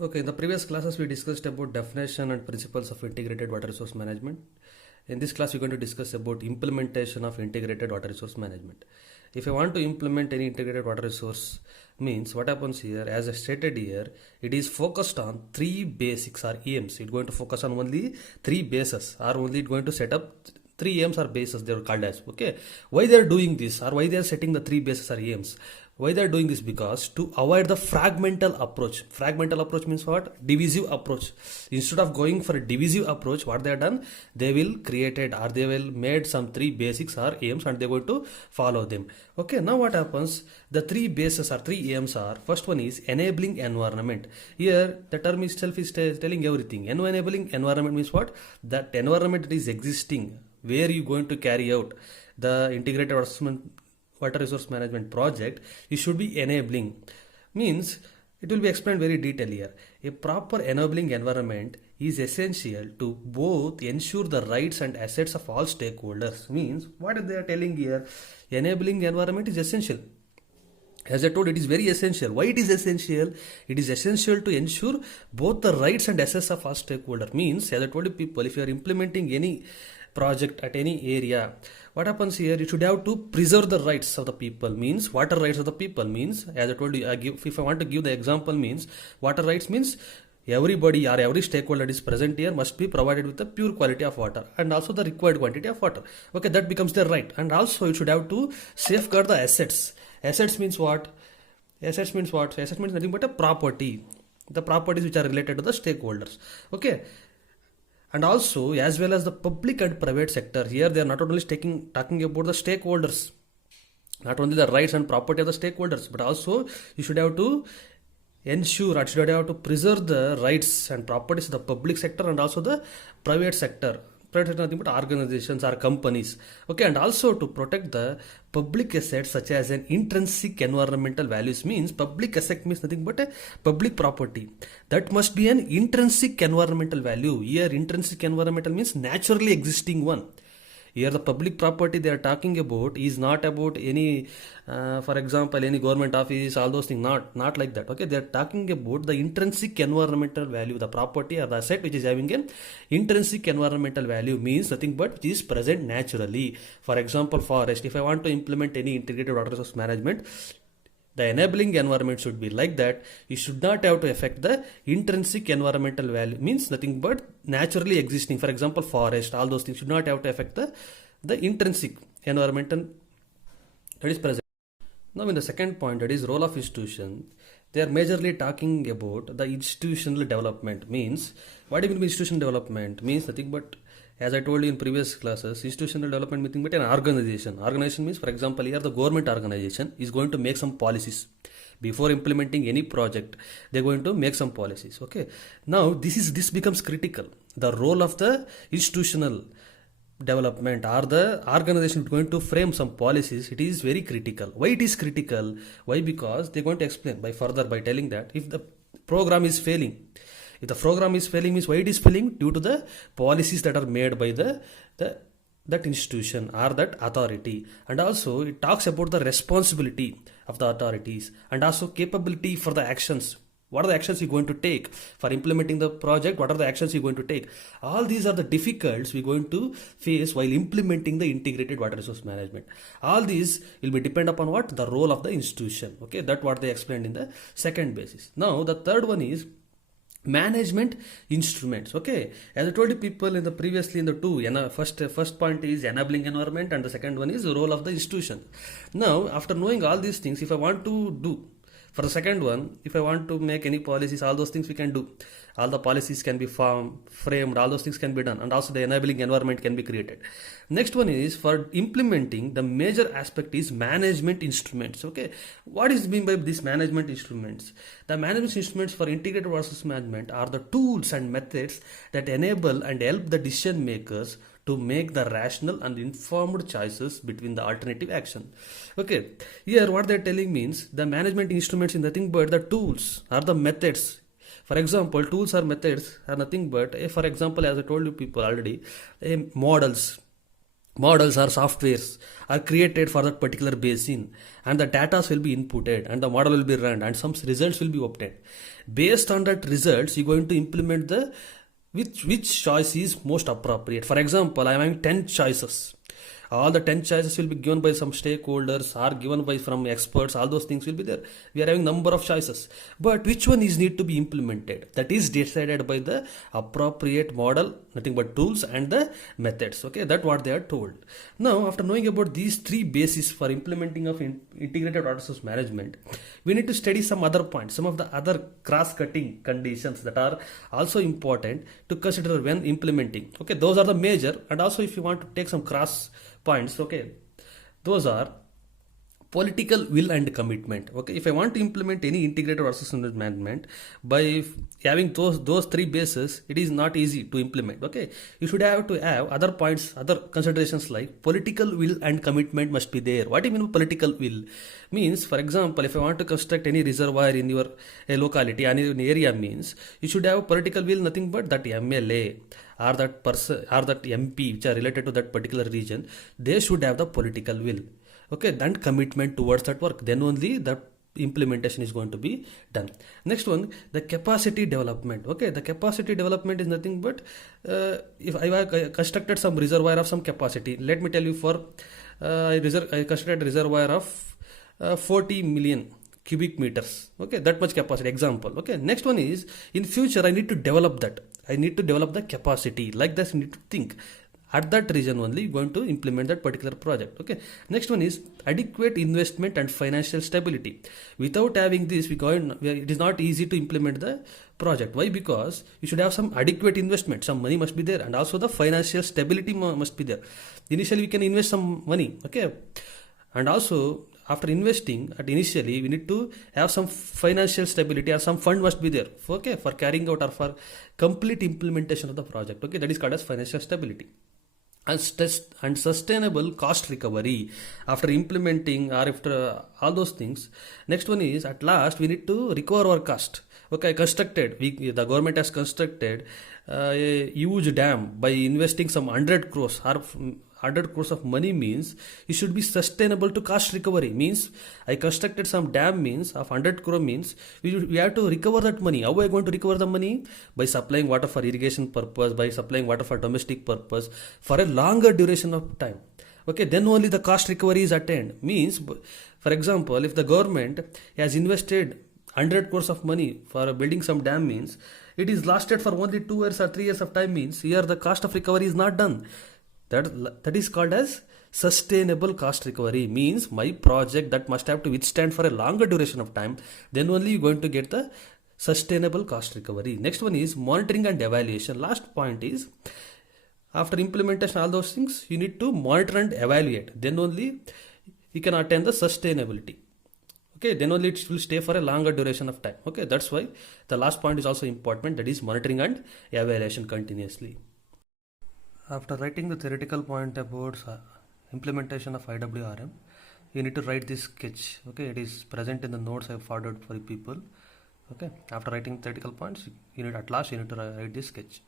Okay, in the previous classes we discussed about definition and principles of integrated water resource management. In this class we're going to discuss about implementation of integrated water resource management. If I want to implement any integrated water resource means what happens here, as I stated here, it is focused on three basics or aims. It's going to focus on only three bases, or only going to set up three aims or bases they are called as. Okay, why they are doing this, or why they are setting the three bases or aims? Why they are doing this? Because to avoid the fragmental approach. Fragmental approach means what? Divisive approach. Instead of going for a divisive approach, what they have done, they will created or they will made some three basics or aims and they're going to follow them. Okay, now what happens? The three bases or three aims are, first one is enabling environment. Here the term itself is telling everything. Enabling environment means what? That environment that is existing where you going to carry out the integrated water resource management project, you should be enabling. Means it will be explained very detail here. A proper enabling environment is essential to both ensure the rights and assets of all stakeholders. Means what they are telling here, enabling environment is essential. As I told, it is very essential. Why it is essential? It is essential to ensure both the rights and assets of all stakeholders. Means, as I told you people, if you are implementing any project at any area, what happens here? You should have to preserve the rights of the people. Means water rights of the people. Means, as I told you, if I want to give the example, means water rights means everybody or every stakeholder that is present here must be provided with the pure quality of water and also the required quantity of water. Okay, that becomes their right. And also you should have to safeguard the assets. Assets means what? Assets means what? Assets means nothing but a property. The properties which are related to the stakeholders. Okay. And also as well as the public and private sector. Here they are not only talking about the stakeholders, not only the rights and property of the stakeholders, but also you should have to ensure or should have to preserve the rights and properties of the public sector and also the private sector. Private sector nothing but organizations or companies. Okay, and also to protect the public assets such as an intrinsic environmental values. Means public asset means nothing but a public property. That must be an intrinsic environmental value. Here intrinsic environmental means naturally existing one. Here the public property they are talking about is not about any, for example, any government office, all those things, not like that. Okay, they are talking about the intrinsic environmental value, the property or the asset which is having an intrinsic environmental value means nothing but which is present naturally. For example, forest. If I want to implement any integrated water resource management, the enabling environment should be like that. You should not have to affect the intrinsic environmental value. Means nothing but naturally existing. For example, forest, all those things should not have to affect the intrinsic environmental that is present. Now in the second point, that is role of institution. They are majorly talking about the institutional development. Means what do you mean by institutional development? Means nothing but, as I told you in previous classes, institutional development means but an organization. Organization means, for example, here the government organization is going to make some policies. Before implementing any project, they're going to make some policies. Okay. Now this becomes critical. The role of the institutional development or the organization is going to frame some policies. It is very critical. Why it is critical? Why? Because they're going to explain by telling that if the program is failing, if the program is failing means why it is failing? Due to the policies that are made by that institution or that authority. And also it talks about the responsibility of the authorities and also capability for the actions. What are the actions you're going to take for implementing the project? What are the actions you're going to take? All these are the difficulties we're going to face while implementing the integrated water resource management. All these will be depend upon what? The role of the institution. Okay, that's what they explained in the second basis. Now the third one is management instruments. Okay, as I told you people in the previously in the two, first point is enabling environment and the second one is the role of the institution. Now after knowing all these things, if I want to do for the second one, if I want to make any policies, all those things we can do. All the policies can be framed, all those things can be done, and also the enabling environment can be created. Next one is for implementing, the major aspect is management instruments. Okay, what is mean by this management instruments? The management instruments for integrated water resource management are the tools and methods that enable and help the decision makers to make the rational and informed choices between the alternative action. Okay, here what they're telling means the management instruments is nothing but the tools or the methods. For example, tools or methods are nothing but, for example, as I told you people already, models. models or softwares are created for that particular basin, and the data will be inputted and the model will be run and some results will be obtained. Based on that results, you're going to implement the which choice is most appropriate. For example, I am having 10 choices. All the 10 choices will be given by some stakeholders or given by from experts. All those things will be there. We are having number of choices, but which one is need to be implemented, that is decided by the appropriate model, nothing but tools and the methods. Okay, that what they are told. Now after knowing about these three bases for implementing of integrated water resource management, we need to study some other points, some of the other cross-cutting conditions that are also important to consider when implementing. Okay, those are the major, and also if you want to take some cross points, okay, those are political will and commitment. Okay, if I want to implement any integrated water resource management by having those three bases, it is not easy to implement. Okay, you should have to have other points, other considerations like political will and commitment must be there. What do you mean by political will? Means, for example, if I want to construct any reservoir in your locality, any area, means you should have political will, nothing but that MLA or that person or that MP which are related to that particular region, they should have the political will. Okay, then commitment towards that work, then only the implementation is going to be done. Next one, the capacity development. Okay, the capacity development is nothing but if I have constructed some reservoir of some capacity, let me tell you, for I constructed a reservoir of 40 million cubic meters. Okay, that much capacity, example. Okay, next one is, in future I need to develop that, I need to develop the capacity. Like this, you need to think at that region only going to implement that particular project. Okay, next one is adequate investment and financial stability. Without having this, it is not easy to implement the project. Why? Because you should have some adequate investment, some money must be there, and also the financial stability must be there. Initially we can invest some money, okay, and also after investing at initially we need to have some financial stability or some fund must be there, okay, for carrying out or for complete implementation of the project. Okay, that is called as financial stability. And sustainable cost recovery after implementing or after all those things. Next one is, at last we need to recover our cost. Okay, the government has constructed a huge dam by investing some 100 crores or 100 crores of money, means it should be sustainable to cost recovery. Means I constructed some dam, means of 100 crore, means we have to recover that money. How are we going to recover the money? By supplying water for irrigation purpose, by supplying water for domestic purpose for a longer duration of time. Okay, then only the cost recovery is attained. Means, for example, if the government has invested 100 crores of money for building some dam, means it is lasted for only 2 years or 3 years of time, means here the cost of recovery is not done. That is called as sustainable cost recovery. Means my project that must have to withstand for a longer duration of time, then only you're going to get the sustainable cost recovery. Next one is monitoring and evaluation. Last point is, after implementation all those things, you need to monitor and evaluate, then only you can attain the sustainability. Okay, then only it will stay for a longer duration of time. Okay, that's why the last point is also important, that is monitoring and evaluation continuously. After writing the theoretical point about implementation of IWRM, you need to write this sketch. Okay, it is present in the notes I have forwarded for people. Okay, after writing theoretical points, at last you need to write this sketch.